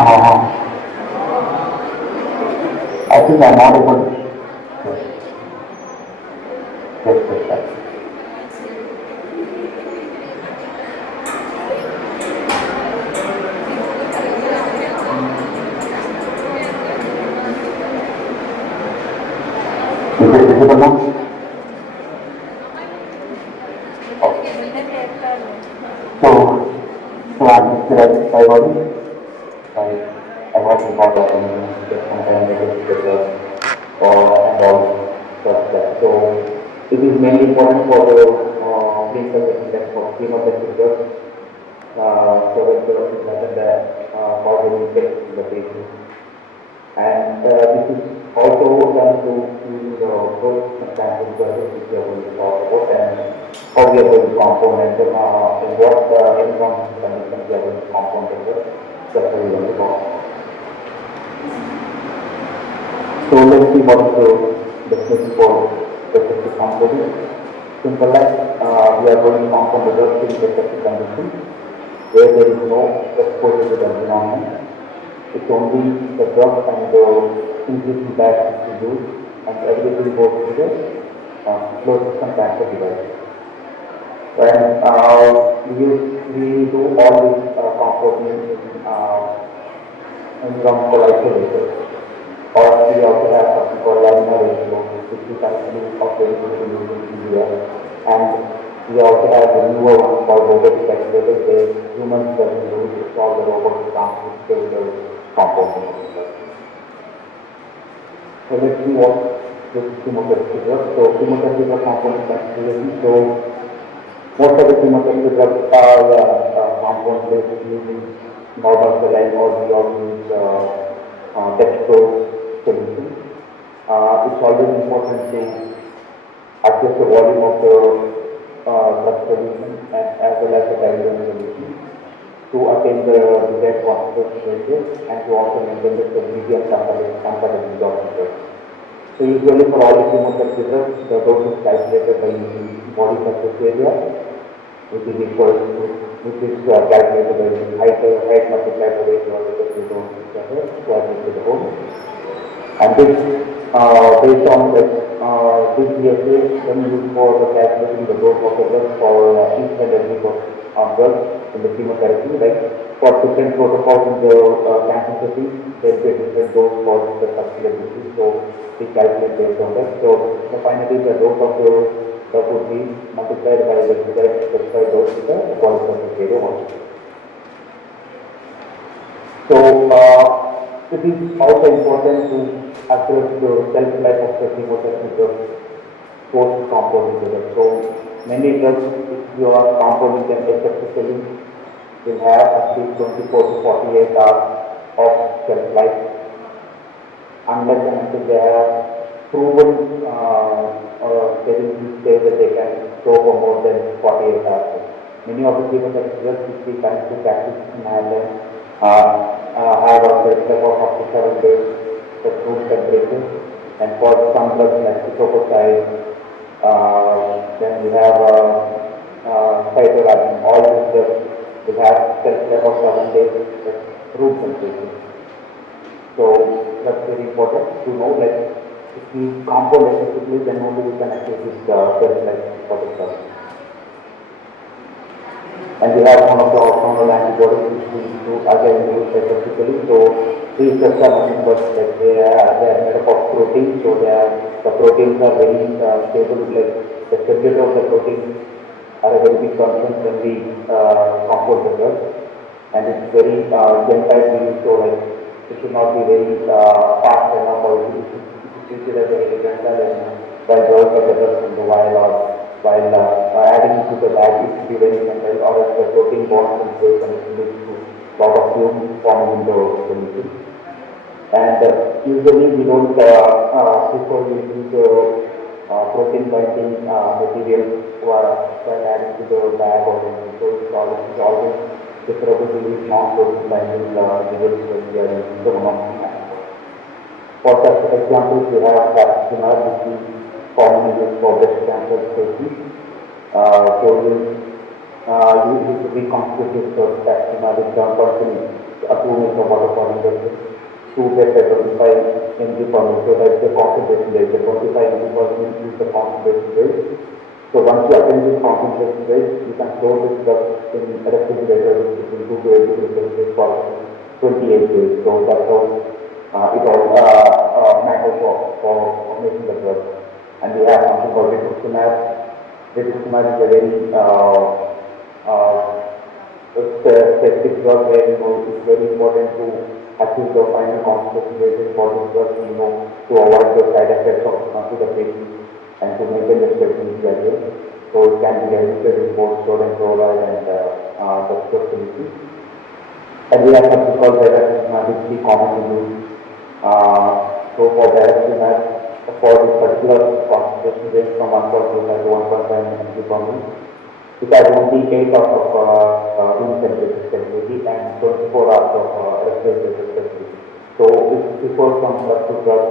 Uh, I think I'm not able. Yes, yes, yes, yes. Is it visible now? Okay. So, so I'm still I was, I was about sometimes I get together or and all such that. So, it is mainly important for the clinical testing for chemotherapy drugs, so that how they will get the patient. And this is also done through using the first sample service which we are going to talk about and how we are going to compound and in what environmental conditions we are going to compound the stuff we are going to talk about. So let's see what is the definition for aseptic compounding. Simple like we are going to compound the drug in aseptic conditions where there is no exposure to the environment. It's only the drug and the ingredient batch which we use and everything goes to the closed system transfer device. When we do all these components in chemical isolators, or we also have something called laminar ratio, which is actually operating to use in India. And we also have the newer one called robotic isolators where humans can use to solve the robot transfer components. So let's see what this chemotherapy drug. So chemotherapy drug components activity. So most of the chemotherapy drugs are compounds based using normal saline or we also use dextrose solution. It's always important to adjust the volume of the drug solution as well as the dilution solution to attain the desired concentration and to also maintain the stability and compatibility of the drug. So usually for all the chemotherapy drugs, the dose is calculated by using body surface area, which is equal to, which is calculated by using height multiplied by rate of the dose square root to the whole. And this, based on that, this DSA can used for the calculating the dose of the drug for each and every drug in the chemotherapy. Like for different protocols in the cancer setting, there will be a different dose for the particular disease. So we calculate based on that. So finally, the dose of the drug would be multiplied by the specified dose with the body surface area also. So it is also important to assess the shelf life of the chemotherapy drug post compounding drug. So many drugs, if you are compounding them aseptically, will have at least 24 to 48 hours of shelf life, unless and until they have proven stability stage that they can go for more than 48 hours. Many of the chemotherapy drugs which we currently practice in Ireland have a shelf life of up to 7 days at room temperature, and for some drugs like citocoside, then we have cytoxin. All these drugs will have shelf life of 7 days at room temperature. So that's very important to know that if we compound effectively, then only we can achieve this shelf life for the drug. And we have one of the orthogonal antibodies which we do again use effectively. So these drugs are nothing but that they are made up of proteins. So the proteins are very stable. Like the stability of the proteins are a very big concern when we compound the drug. And it's very gen-type use. So like it should not be very fast enough, or it is treated as a very gentle and while drawing the drugs from the vial or while adding to the bag, it should be very gentle, or if the protein bonds in place and it leads to lot of fumes forming in the solution. And usually we don't prefer using the protein binding material while adding to the bag or anything. So it's always preferable to use non-protein binding materials when we are using the monoclonal. For such examples, we have bacillus, which is commonly used for breast cancer patients. So you reconstitute the bacillus with 7% approvals of water for industry to get the 25 mg per minute. So that's the concentration rate. The 25 mg per minute is the concentration rate. So once you attain this concentration rate, you can store this drug in a refrigerator between 2 to 8 degrees Celsius for 28 days. So that's how it all matters for making the drug. And we have something called rituximab. Rituximab is a very it's a specific drug where it's very important to achieve the final concentration rate for this drug, to avoid the side effects to the patient and to maintain the stability again. So it can be administered with both sodium chloride and the stability. And we have something called bevacizumab, which we commonly use. So for bevacizumab, for this particular concentration range from 1.25 to 1.5 mg per minute, it has only 8 hours of room temperature stability and 24 hours of refrigerator stability. So it differs from drug to drug,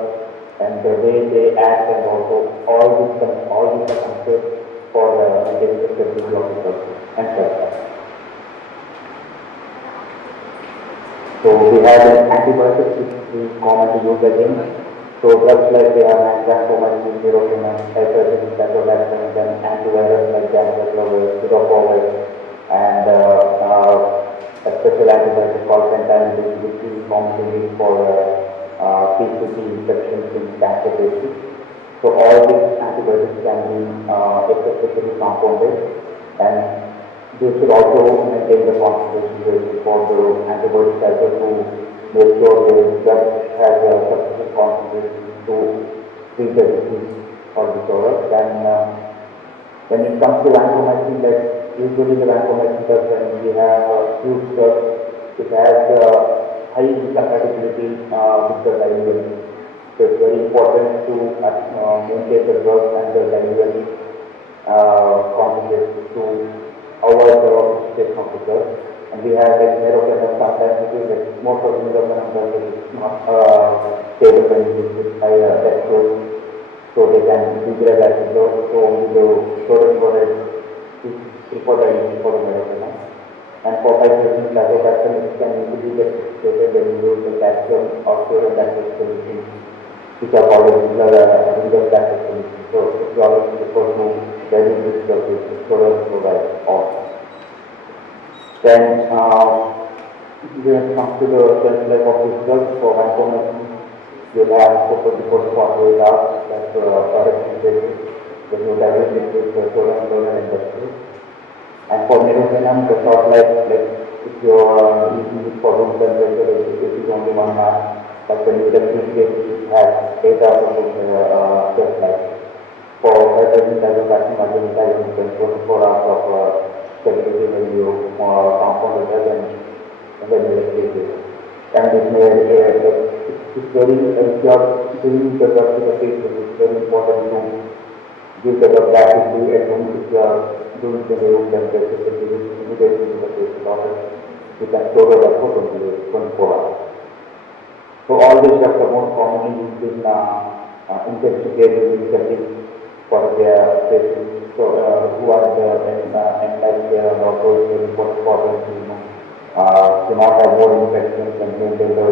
and the way they act, and also all these are considered for maintaining the stability of the drug and such. So we have an antibiotics which we commonly use again. So drugs like they are vancomycin, meropenem, hypertension, tazobactam, then antivirus like danovax, tiropovax, and a special antibiotic called fentanyl, which is commonly used for PCT infections in cancer patients. So all these antibiotics can be excessively compounded, and they should also maintain the concentration rate for the antibiotic cycle to make sure the drug has a sufficient concentration to treat the disease or disorder. Then when it comes to vancomycin, that usually the vancomycin drug, when we have a huge drug, it has high incompatibility with the diluent. So it's very important to maintain the drug and the diluent concentration to avoid the oxidation of the drug. And we have like meropenem, sometimes it is like most of the meropenem drugs is not stable when it is with high dextrose, so they can degrade as a drug. So only the sodium chloride is preferred dilution for the meropenem. And for 5% tazobactam, it can easily get fixated when you use the calcium or sodium lactate solution, which are called as regular lactate solution. So it's always preferred to dilute this drug with sodium chloride or. Then when it comes to the shelf life of this drug, for vancomycin, you'll have 24 to 48 hours, that's refrigerated, when you dilute it with sodium chloride and dextrose. And for meropenem, the short life, like if you're using it for room temperature, it is only 1 hour, but when you refrigerate it, has 8 hours of shelf life. For hydrogen tazobactam, again, it has only 24 hours of stability when you compound the drug and when you refrigerate. And it may, it's very, if you are giving the drug to the patient, it's very important to give the drug rapidly at home if you are doing the room temperature, so give it immediately to the patient, or you can store the drug for 24 hours. So all these drugs are most commonly used in intensive care unit settings for their patients. So who are the end-life care, and also it's very important for them to not have more infections and maintain the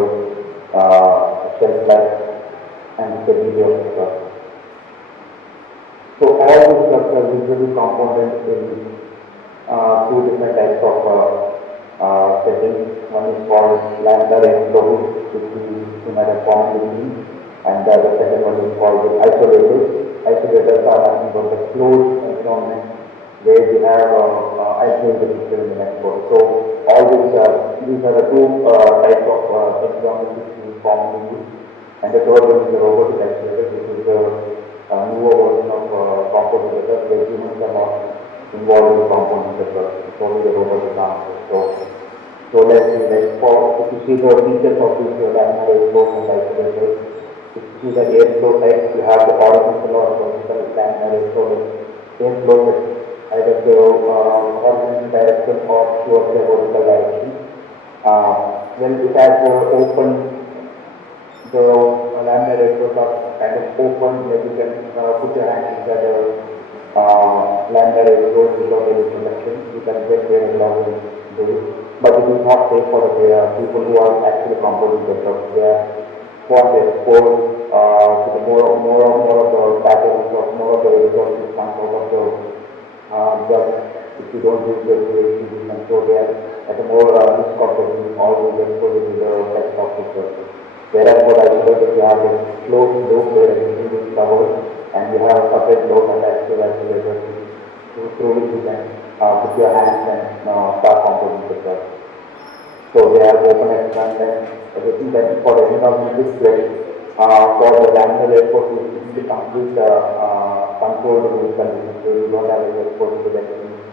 shelf life and stability of the drug. So all these drugs are usually compounded in two different types of settings. One is called laminar enclosed, which you might have commonly seen, and the second one is called isolated. Isolators are nothing but the closed environment where we have isolated the picture in the network. So all these are the two types of environments which we commonly use. And the third one is the robotic isolator, which is the newer version of compound isolator, where humans are not involved in compound isolator. It's only the robotic answer. So let's see, like if you see the features of these laminar airflows and isolators, if you see the airflow type, you have the horizontal or vertical laminar airflow. Airflow is either the horizontal direction or towards the vertical direction. When it has open, the laminar airflows are kind of open, where you can put your hand inside the laminar airflows without any protection. You can get there along with it. but it is not safe for the people who are actually composing the drugs. They are want to expose to the more of the patterns or more of the resources comes out of the drugs if you don't use the disease, and so they are at a more risk of getting all these exposure to the effects of the drug. Whereas for isolated you have a closed loop where everything is covered and you have a separate load attached to the isolator through which you can put your hands and start composing the drug. So they are open extent and everything that for the environment is ready. For the laminar airport, you need to complete controlled room conditions. So you don't have any exposure to the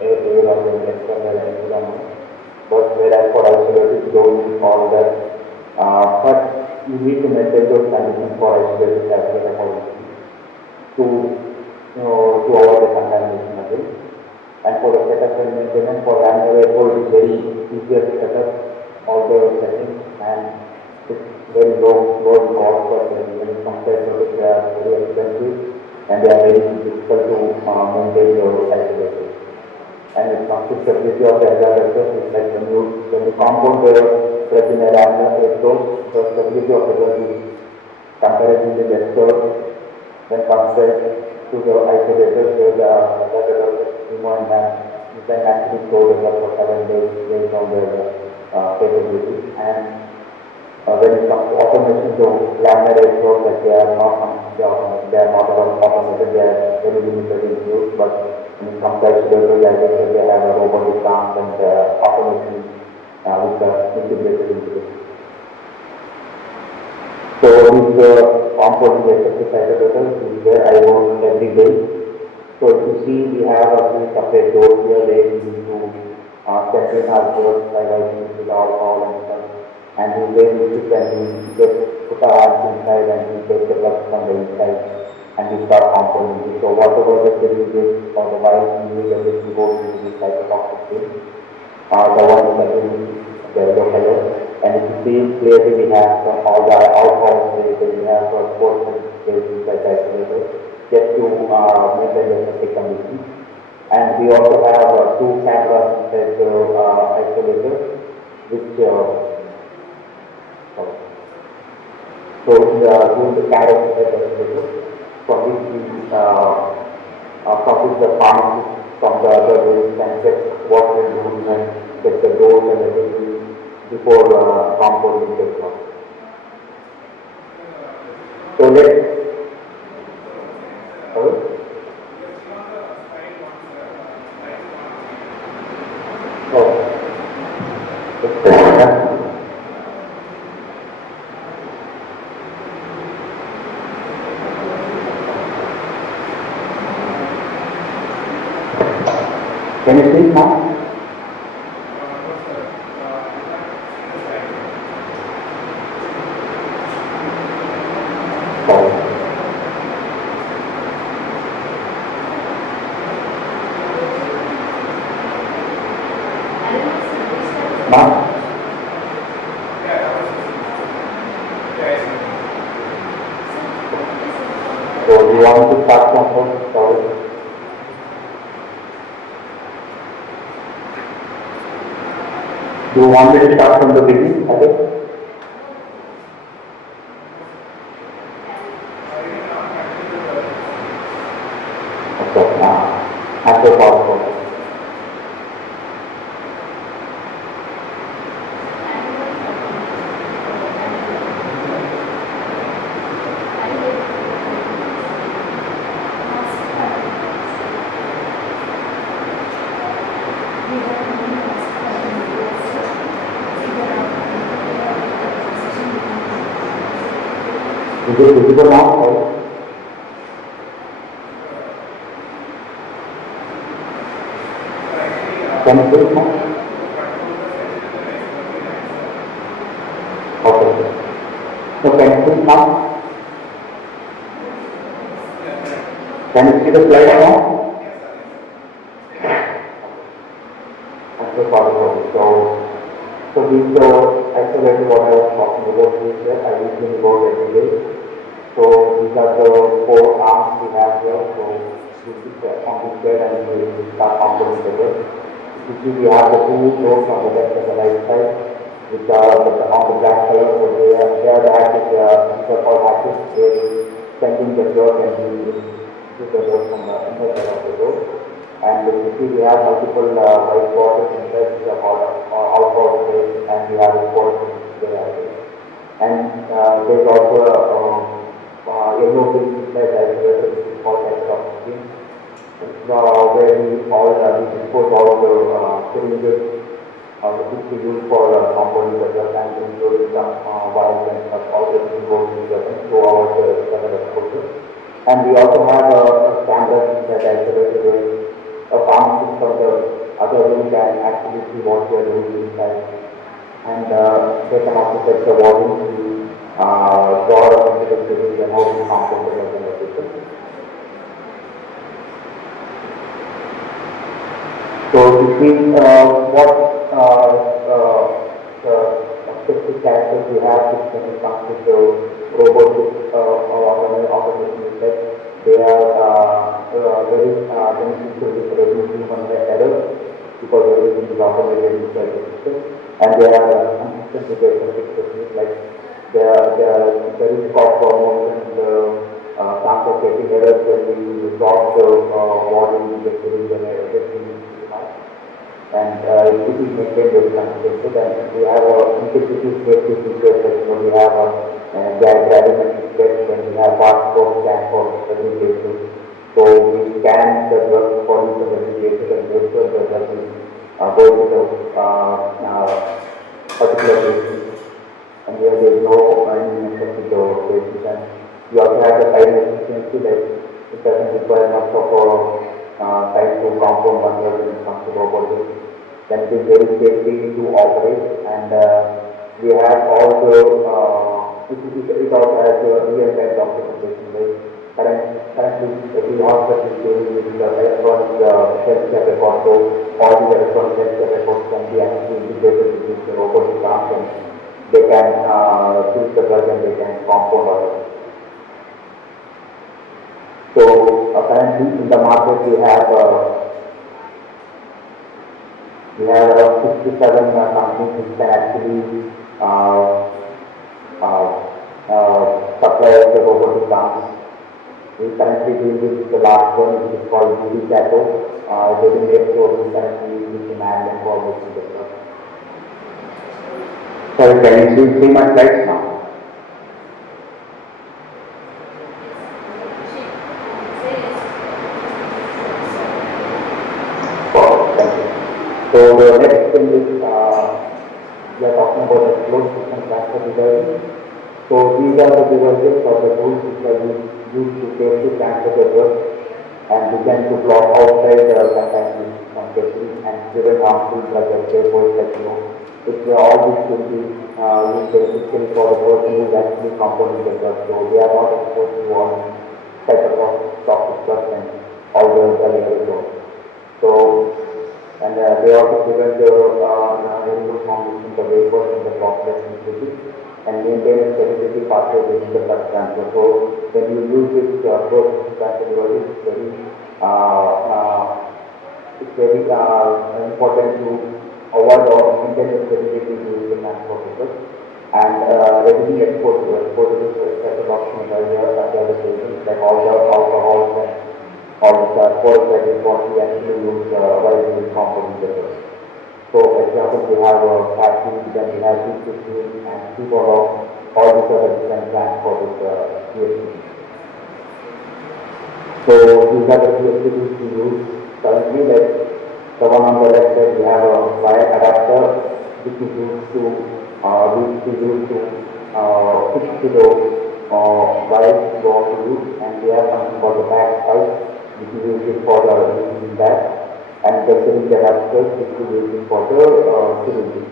air or the external environment. But whereas for isolated, you don't need all that. But you need to maintain those conditions for isolated as well to to avoid the contamination again. And for the setup and maintenance for laminar airport, it is very easier to set up all the settings and it's very low in cost, but when it compared to it, they are very expensive and they are very difficult to maintain your isolation. And it comes to stability of the aggregators, it's like when you compound the drug in a laminar airport, the stability of the drug is comparatively lesser when compared to the isolators where the aggregators and you can actually store the drug for 7 days based on the capability. And when it comes to automation, so laminar airports that they are not at all automated, they are very limited in use, but when it comes to isolators, as I said, they have a robotic arms and automation which are integrated into it. So this composing aseptic isolators is where I work every day. So if you see, we have a few separate doors here where we need to separate our doors by writing with alcohol and stuff. And we where we sit and we just put our arms inside and we take the drugs from the inside and we start composing. So whatever the syringes or the vials we use, everything goes into this cytotoxic thing. The one that is the yellow color. And if you see clearly, we have all the alcohol we have sports stations like isolators just to maintain the safety conditions. And we also have 2 cameras inside the isolator, which doing the camera inside the isolator, from which we from which the pharmacist from the other rooms can check what we're doing and get the dose and everything before compounding the drug. So let's can you see now? So you want to start from first? Sorry. Do you want me to start from the beginning? Okay. Okay. After PowerPoint. Is it visible now? Can you see it now? Okay. So can you see it now? Can you see the slide now? Okay, so these isolated what I was talking about here, I usually go every day. So these are the 4 arms we have here. So this is on this side and we start composing the drug. You see, we have the two roads on the left and the right side, which are on the black color. So they are the hatches, these are called hatches, where we sending the dirt and we do the dirt from the inner side of the road. And you see, we have multiple white borders inside, which are called outboard space, and we have a port there as well. And there's also a yellow field inside as well, which is called aseptic, where we dispose all the syringes which we use for compounding the drug and including some vials and all the things goes to our seven exposure. And we also have a standard that isolated where a pharmacist from the other room can actually see what we are doing inside. And they can also set the volume to draw into the syringe and how we compound the drug and everything. So between what specific characters we have when it comes to the robotic automation is that they are very beneficial with reducing human errors because everything is automated inside the system, and they are consistent with their techniques like there is cost for motion, the chance of getting errors when we drop the volume, the syringe and everything. And it is maintained very consistent, and we have integrity safety features like we have gravimetric test and we have barcode scan for every cases. So we scan the drug for each of every cases and make sure the drug is going to the particular patient, and where there is no any effect to the patient. And we also have the time efficiency, like it doesn't require much of a time to compound one drug when it comes to robotics. Then it is very safety to operate, and we have also it also has a real-time documentation. Like currently, every hospital is doing with the electronic healthcare record, so all the electronic healthcare records can be actually integrated with the robotic arms, and they can choose the drug and they can compound on it. So currently in the market we have around 6 to 7 companies which can actually supply the robotic arms. We currently deal with the last one, which is called BD Cato. Getting it, so we currently use in Ireland for making the stuff. Sorry, can you see my slides now? So the next thing is we are talking about the closed system transfer devices. So these are the devices or the tools which are used to safely transfer the drug and designed to block outside contamination from getting and prevent harmful drugs like airborne techno. All these should be used specifically for the person who is actually compounding the drug. So they are not exposed to all type of toxic drugs and all the other. So and they also prevent the removal formation, the vapors and the droplets in the and maintain a sterility pathway within the blood transfer. So when you use this closed transfer device, it's very important to avoid or maintain the sterility during the transport process. And readily export to this heterodoxy material as well as like all the alcohols and all the sports that is what we actually use while we compounding the drug. So example, we have a factory, then we have C15 and C4 all these are different plants for this CSP. So these are the CSPs we use currently. Like the one on the left side, we have a wire adapter which is used to fix to the wires we want to use, and we have something called the back pipe which is used for the using that, and the syringe adapters which is used for the syringe.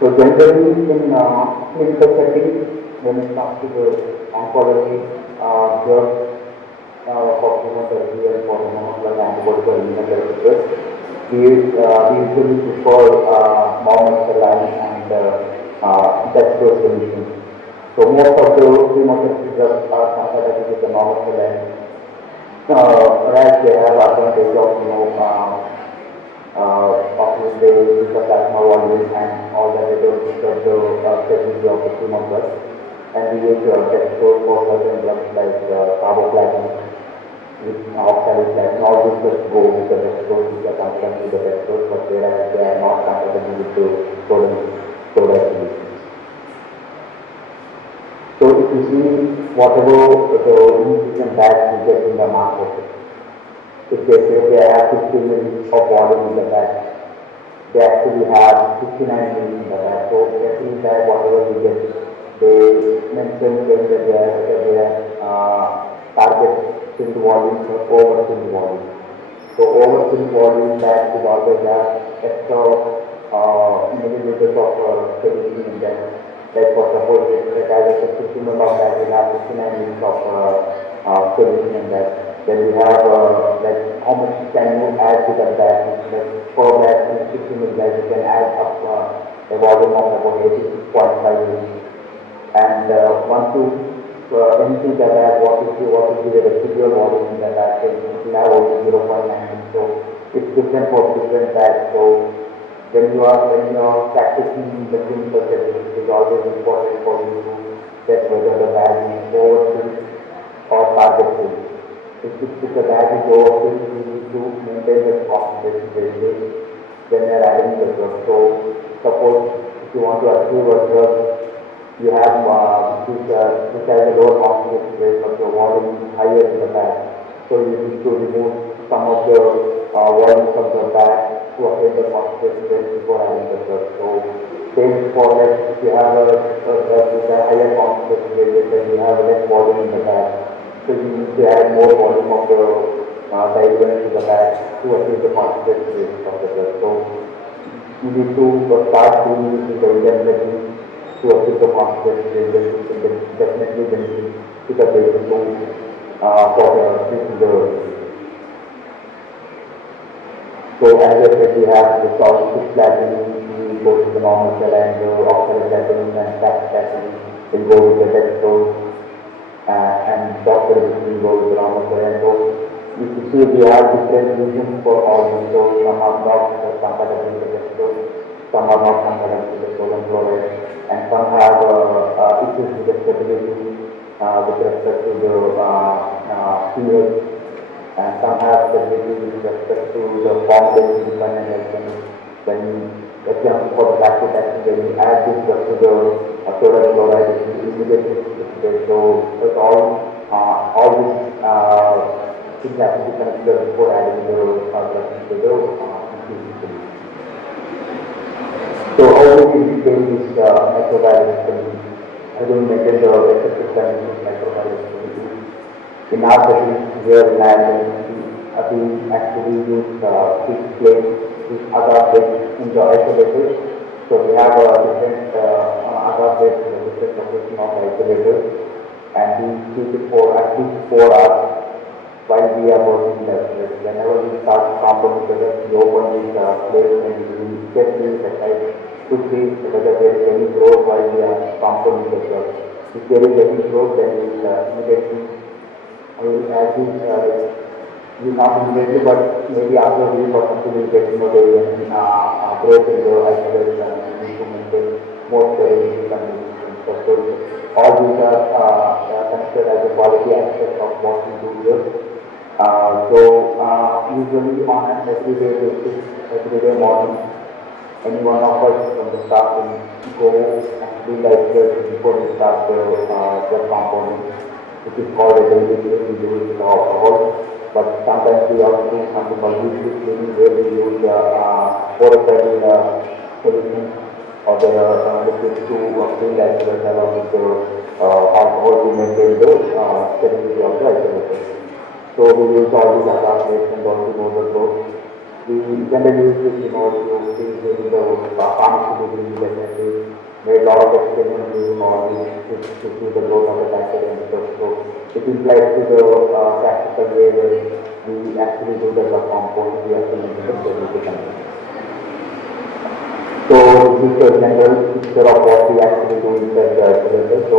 So generally in clinical settings, when it comes to the oncology drugs for chemotherapy and for monoclonal antibody for immunotherapy drugs, we usually prefer monosaline and dextrose solutions. So most of the chemotherapy drugs are compatible with the monosaline. whereas they have advantage of of the plasma volume and all that they don't disturb the stability of the human blood. And we use dextrose for certain drugs like carboplatin, with oxaliplatin, all these drugs go with the dextrose, which are constantly the dextrose, but whereas they are not compatible with the soda solutions. So if you see whatever the infusion bags we get in the market, if they say they have 15 minutes of volume in the bag, they actually have 59 minutes in the bag. So every bag, whatever we get, they mention saying that they are target filled volume or overfilled volume. So overfilled volume bags will always have extra milliliters of solution in them. Like for suppose it has a 50 ml of that, we have 59 minutes of solution in that. Then we have like how much can you add to that bag? Like per bag in 50 ml bag, you can add up a volume of about 86.5 ml. And once you empty the bag, what is the residual volume in the bag? So it will have only 0.9. So it's different for different bags. So when you are practicing in the clinical setting, it is always important for you to check whether the bag is overfilled or target filled. If the bag is overfilled, you need to maintain the concentration very when you are adding the drug. So suppose if you want to achieve a drug, you have which has a lower concentration rate, but your volume is higher in the bag. So you need to remove some of the volume from the bag to attain the concentration rate before adding the drug. So same for that, if you have a drug with a higher concentration rate, then you have less volume in the bag. So you need to add more volume of the diluent to the bag to achieve the concentration rate of the drug. So you need to start doing this in the indefinitely to achieve the concentration rate, which will definitely benefit to the patient for treating the. So as I said, we have the solid platinum, we go to the normal saline, the oxalate platinum and platinum will go with the dextrose, and doctor will go with the normal saline. So if you see, we have different reasons for all these. So some are not compatible with the dextrose, some are not compatible with the sodium chloride, and some have issues with the stability with respect to the pH, and some have stability with respect to the formulation dependent. When example for the lactic acid, when you add this drug to the sodium chloride, it will immediately precipitate. So it's all these things have to be considered before adding the drug into the infusion solution. So how do we maintain this microbiology stability? How do we maintain the aseptic conditions microbiology stability? In our setting here in Ireland, we actually use six plates with agar plates in the isolators. So we have different agar plates in the different location of isolators, and we keep it for at least 4 hours while we are working in the isolators. Whenever we start compounding the drug, we open these plates and we check these aside to see whether there is any growth while we are compounding the drug. If there is any growth, then we will immediately we not immediately, but maybe after a week or something, we get there is any growth in the isolation and we need to maintain more sterility conditions. So all these are considered as a quality aspect of what we do here. Usually on an everyday basis, everyday morning, any one of us from the staff will go and do like this before we start the compounding, which is called a daily cleaning. We do it with alcohol, but sometimes we also do something called weekly cleaning, where we use portable solution or the liquid to clean the isolate along with the alcohol to maintain the sterility of the isolate. So we use all these adaptations and also know the growth. We generally use this to see the pharmaceutical definitely made a lot of experiments using all these to see the growth of the bacteria and stuff. So it implies to the practical way where we actually do the compound, we actually make the stability condition. So this is the general picture of what we actually do inside the isolator. So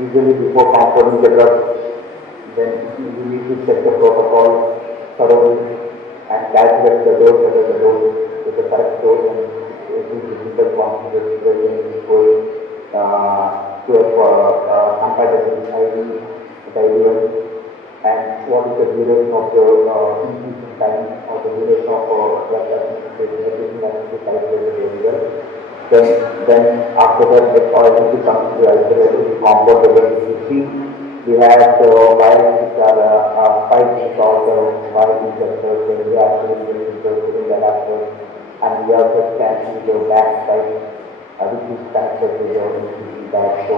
usually before compounding the drug, Then you need to check the protocol thoroughly and calculate the dose, whether the dose is the correct dose, and it is difficult concentration is going to a compatible ideal, and what is the duration of the infusion time or the duration of drug administration, everything has to be calculated very well. Then after that, it already comes to isolation compound level. You see, we have the vials which are five salt vial injectors, then we are actually interested in the adapters, and we also scan the back side, which is connected to the ECG bag. So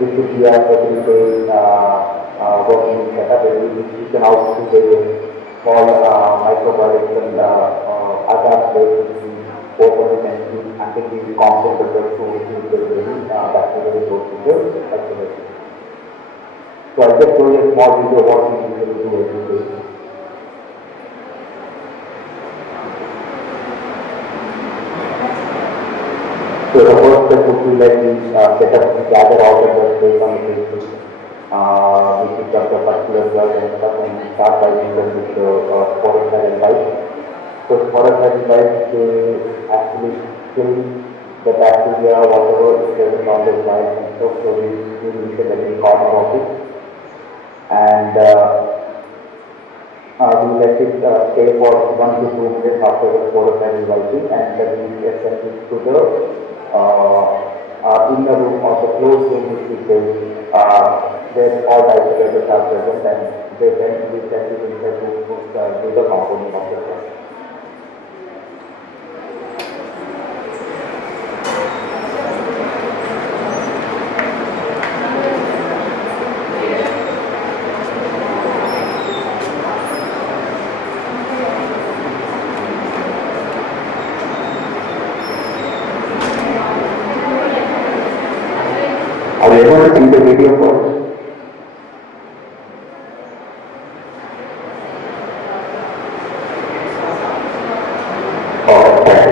this is the everyday working setup. You can also see the small microbiological agar basically open it and see until we compound the to receive the bacterial procedure. So I'll just show you a small video what we usually do every day. So the first step would be like we set up, gather all the drugs based on the patient, we pick up the particular drug and stuff, and start by using with the sporocyte device. So sporocyte device, they actually kill the bacteria, whatever is present on the device and stuff. So we use it every corner of it, and we let it stay for 1 to 2 minutes after the sporocyte device, and then we send it to the inner room or the closed room, which we say, where all the isolators are present, and they then we send it inside to do the compounding of the drug. Are you able to see the video first? Oh, okay.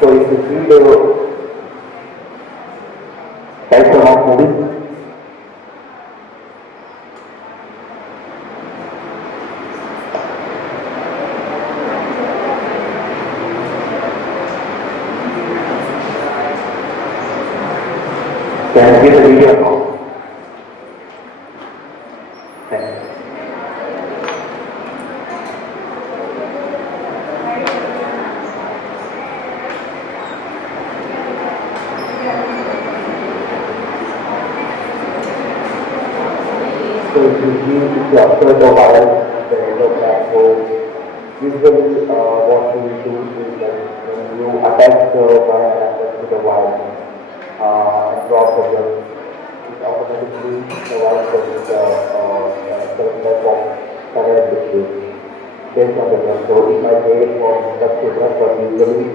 So if you see the types of movie, can you see the video now? Thanks. So if you observe the vial at the end of that, so usually what we do is that when you attach the vial to the vial and drop the drug, it automatically provides the certain type of steroid disease based on the drug. So it might vary from drug to drug, but usually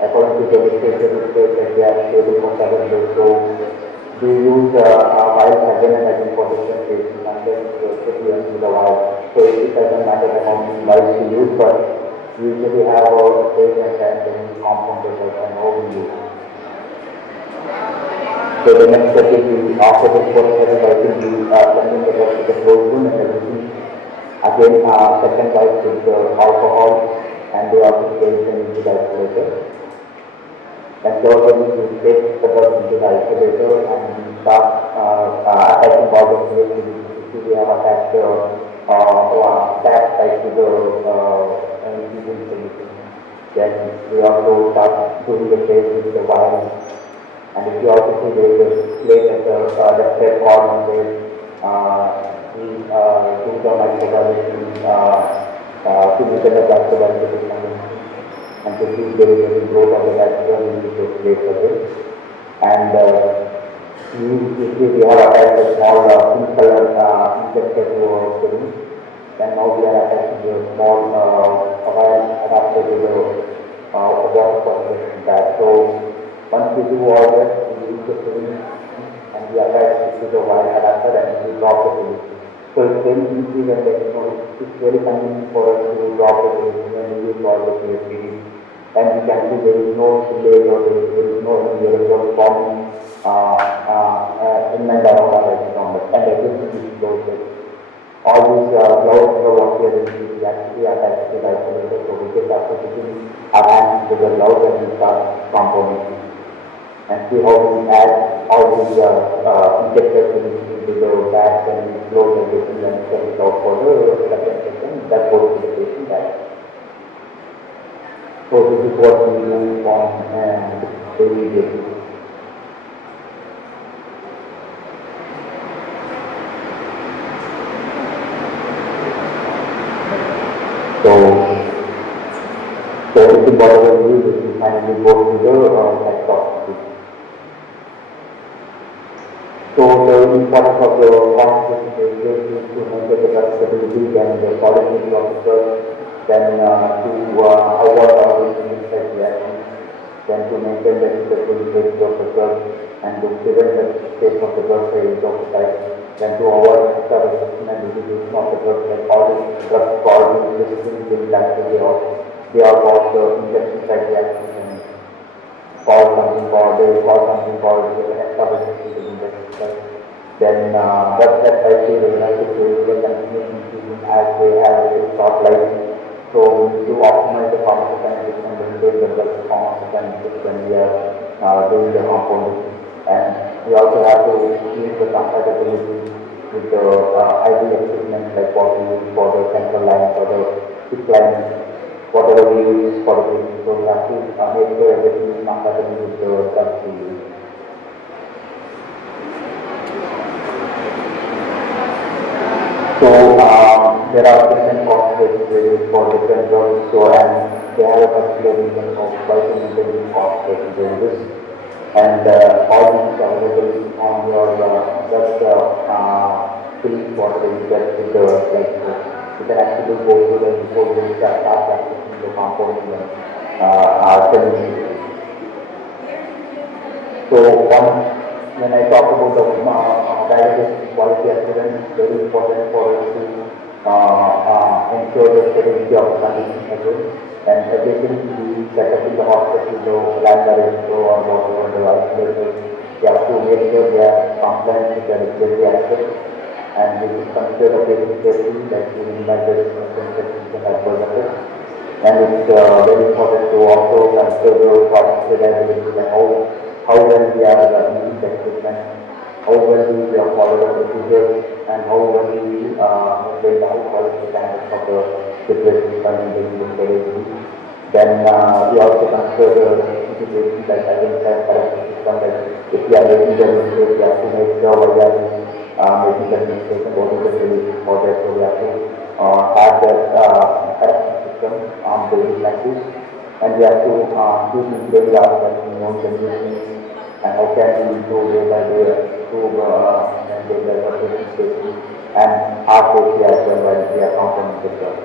according to the literature, it says that they are stable for 7 days. So we use vials again and again for different cases, and then put you into the vial. So it doesn't matter how many vials you use, but we usually have a date and time when we compound the drug and how we use. So the next step is we, after the first device, we sending the drug to the closed room, and everything. Again, second vial is alcohol, and we also change them into the isolator. And third one is we take the drug into the isolator and we start attaching all the players. We have attached the tap side to the infusion solution. Then we also start doing the phase with the wires. And if you also see there is a plate at the left side corner where we do the microbiology to look at the bacterial and to see if there is any growth of the bacteria, we need to place again. And we have attached a small pink color injector to our syringe. Then now we are attaching a small vial adapter to the water circulation bag. So once we do all that, we use the syringe and we attach it to the vial adapter and we drop the syringe. So it's very easy and it's very convenient for us to drop the syringe and we use all the syringe. And we can see there is no delay or there is no error forming in my Baroda right now, and everything is closed. All these gloves the what we are doing is actually attached to the isolator, so we just have to put our hands to the gloves and we start compounding and see how we add all the injectors into the bags and we close everything and send it out for the second session that goes to the patient bag. So this is what we do on daily basis. So, so everything whatever we use, we finally go to the desktop. So the importance of the concentration is to maintain the drug stability and the quality of the drug, then to avoid our insect reactions, then to maintain the stability of the drug and to prevent the state of the drug failure of the site, then to avoid extra resistance and distribution of the drug, like all these drugs called resistance in bacteria, they are called the injection site reactions and call something called extra resistance in the site. Then that I say the United States will continue increasing as they have a short life. So we need to optimize the pharmacokinetics and maintain the best pharmacokinetics when we are doing the compounding. And we also have to use the compatibility with the ideal equipment like what we use for the central line, for the tip line, whatever we use for the patient. So we have to make sure everything is compatible with the drugs we use. So there are different cost ratios for different drugs. So and they have a particular reason of why to maintain cost ratios. And all these are available on your just fill what they get with the like you can actually go to the before you start practicing the compounding and selling. So when I talk about the dialysis quality assurance, it's very important for us to ensure the stability of the condition again. And everything we set up in the hospital, the lab or whatever the isolator, we have to make sure they are compliant with the regulatory aspects. And we should consider the patient safety, like we minimize the infections and adverse effects. And it's very important to also consider the process reliability, like how well we are using the equipment, how well we follow the procedures, and how well we maintain the high quality standards of the situation by maintaining the stability. Then we also consider the integration like identify correction system, like if we are making the mistake, we have to make sure we are making the mistake and what is the solution for that. So we have to have that correction system on daily practice, and we have to keep improving our conditions and how can we improve day by day to maintain the patient safety and our safety as well while we are complimenting the drug.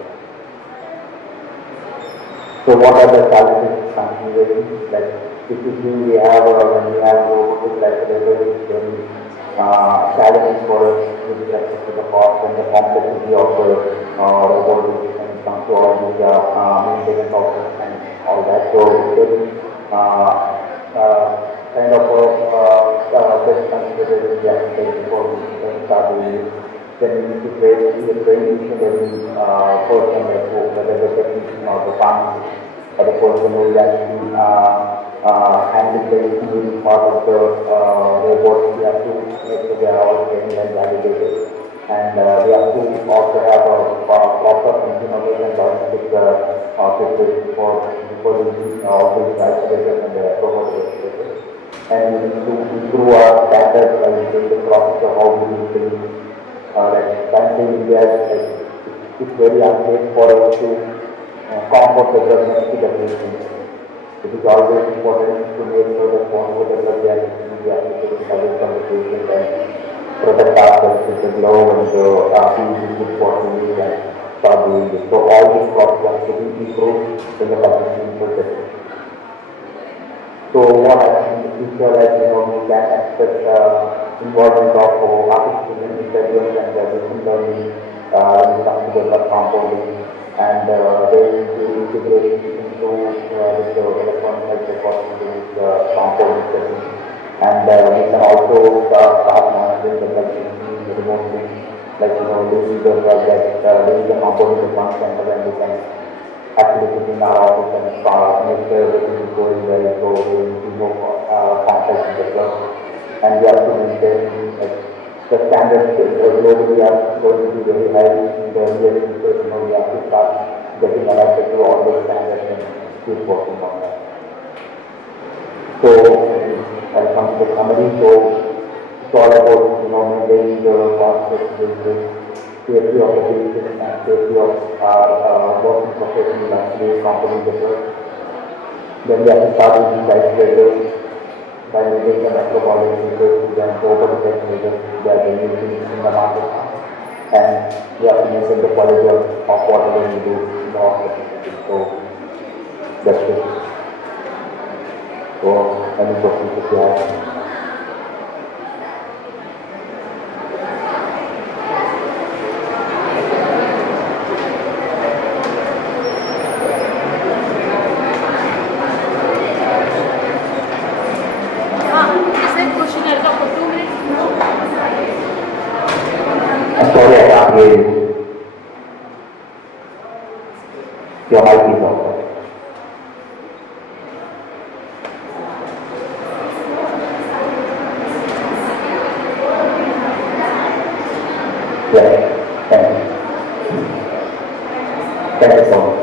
So what are the challenges considerations? Like if you see we have when we have robotic like it's very challenging for us with respect to the cost and the complexity of the robotics when it comes to all the maintenance of it and all that. So it's very kind of best consideration we have to take before we start doing it. Then we need to train each and every person, like whether the technician or the pharmacist or the person who is actually handling the engineering part of the robot. We have to make sure they are all trained and validated. And we have to also have a proper engineering and logistic preparation before using all these isolators and the robot isolators. And we need to improve our standards by using the process of how we do things. Like country India, it's very unsafe for us to comfort the drug next to the patient. It is always important to make sure that whatever the drug we are taking, we are taking away from the patient and protect ourselves with the glove and the PPE what we need and start doing this. So all these processes have to be improved in the public sector. So what happens in the future, as you know, we can expect involvement of artificial intelligence and machine learning when it comes to the compounding, and they will be integrated into with the electronic health record with compounding studies. So And we can also start monitoring the productivity remotely, like leaving the leaving the component at one center, and we can actually sit in our office and make sure everything is going well. So we no contact with the club, and we have to maintain like the standards globally are going to be very high in the near future. We have to start getting adapted to all those standards and keep working on that. So when it comes to comedy, so it's all about maintaining the concept with the safety of the patient and safety of our working professional actually company members. Then we have to start using ventilators by using the metropolitan meters and overprotect measures that are using in the market. And we have to maintain the quality of whatever we do in the hospital. So that's it. So any questions if you have? I'm sorry, I can't hear you. Your mic is off. Yes, thank you. Thank you so much.